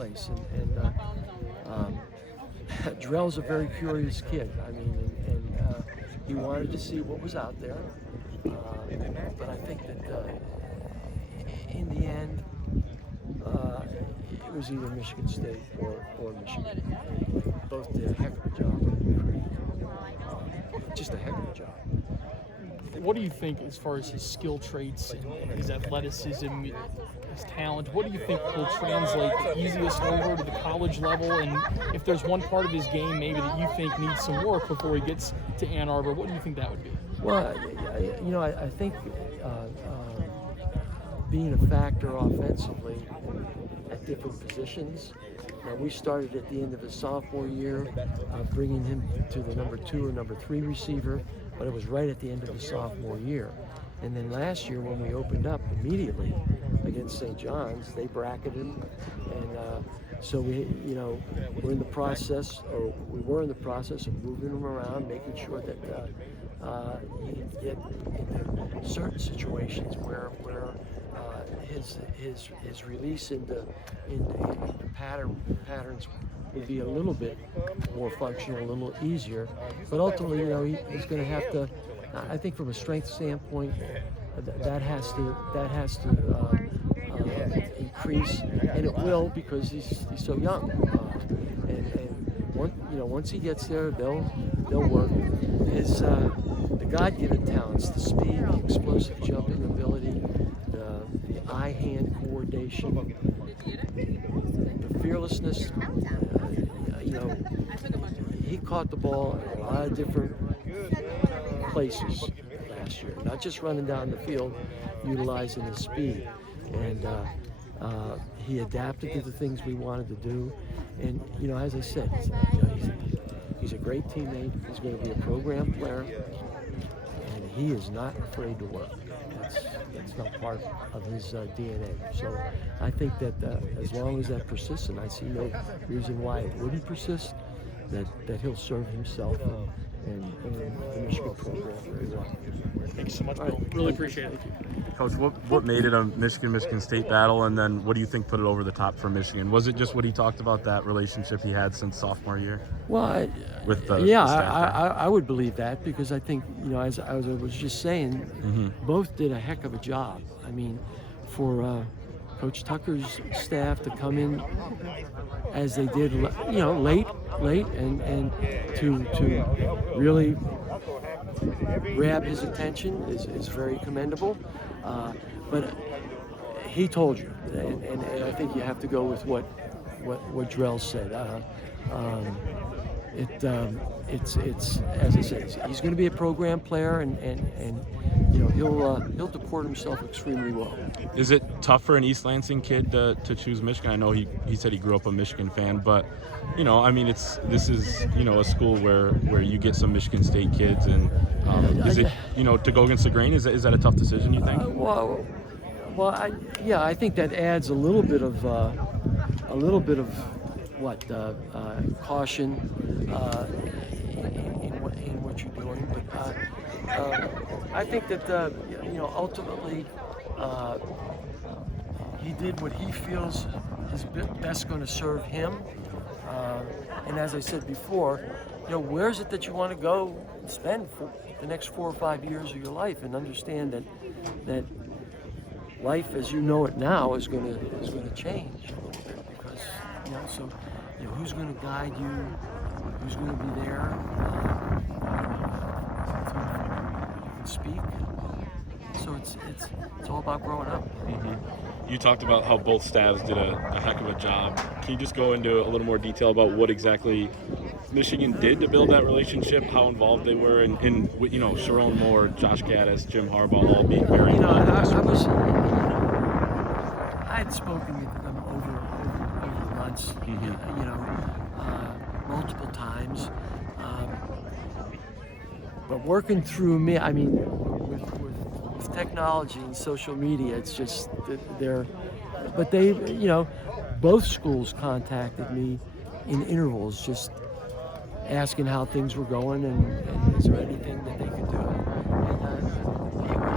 place. Drell's a very curious kid. I mean, he wanted to see what was out there. But I think that in the end, it was either Michigan State or Michigan. Both did a heck of a job. Just a heck of a job. What do you think, as far as his skill traits and his athleticism, his talent, what do you think will translate the easiest over to the college level? And if there's one part of his game maybe that you think needs some work before he gets to Ann Arbor, what do you think that would be? Well, I think being a factor offensively at different positions. We started at the end of his sophomore year, bringing him to the number 2 or number 3 receiver, but it was right at the end of his sophomore year. And then last year, when we opened up immediately against St. John's, they bracketed him, and so we were in the process of moving him around, making sure that he can get into certain situations where his release into patterns would be a little bit more functional, a little easier. But ultimately, he's going to have to. I think from a strength standpoint, that has to increase, and it will, because he's so young. Once he gets there, they'll work. His the God-given talents, the speed, the explosive jumping ability, the eye-hand coordination, the fearlessness. He caught the ball in a lot of different places last year, not just running down the field, utilizing his speed. And he adapted to the things we wanted to do. And, as I said, he's a great teammate. He's going to be a program player. And he is not afraid to work. That's not part of his DNA. So I think that as long as that persists, and I see no reason why it wouldn't persist, that he'll serve himself and the Michigan program very well. Thank you so much, Bill. Really appreciate it. Coach, what made it a Michigan State battle, and then what do you think put it over the top for Michigan? Was it just what he talked about, that relationship he had since sophomore year? Well, I would believe that, because I think, as I was just saying, both did a heck of a job. I mean, for Coach Tucker's staff to come in as they did, late, and to really grab his attention is very commendable. But he told you, and I think you have to go with what Drell said. It's as I said, he's going to be a program player, and he'll deport himself extremely well. Is it tough for an East Lansing kid to choose Michigan? I know he said he grew up a Michigan fan, but this is a school where you get some Michigan State kids, and is it to go against the grain? Is that a tough decision, you think? I think that adds a little bit of caution in what you're doing, but I think that ultimately he did what he feels is best going to serve him, and as I said before, where is it that you want to go and spend for the next 4 or 5 years of your life, and understand that life as you know it now is going to change a little bit, because who's going to guide you, who's going to be there, you can speak. So it's all about growing up. You talked about how both staffs did a heck of a job. Can you just go into a little more detail about what exactly Michigan did to build that relationship, how involved they were, and Sharon Moore, Josh Gaddis, Jim Harbaugh all being very involved? I had spoken with them over the months, multiple times. But working through me, I mean, with technology and social media, it's just but they, both schools contacted me in intervals, just asking how things were going and is there anything that they could do. And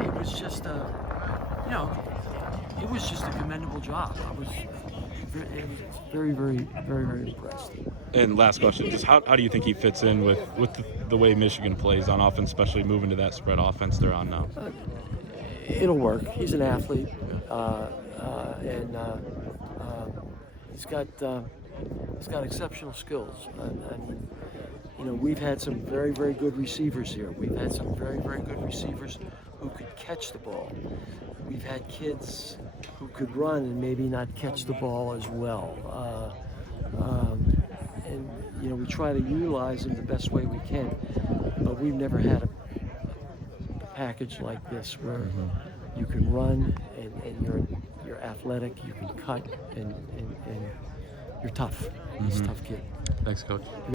it was just a commendable job. I was very, very, very, very impressed. And last question, just how do you think he fits in with the way Michigan plays on offense, especially moving to that spread offense they're on now? It'll work. He's an athlete, and he's got exceptional skills. I mean, you know, we've had some very, very good receivers here. We've had some very, very good receivers who could catch the ball. We've had kids who could run and maybe not catch the ball as well. And you know, we try to utilize them the best way we can, but we've never had a package like this where you can run and you're athletic, you can cut, and you're tough. He's a tough kid. Thanks, Coach.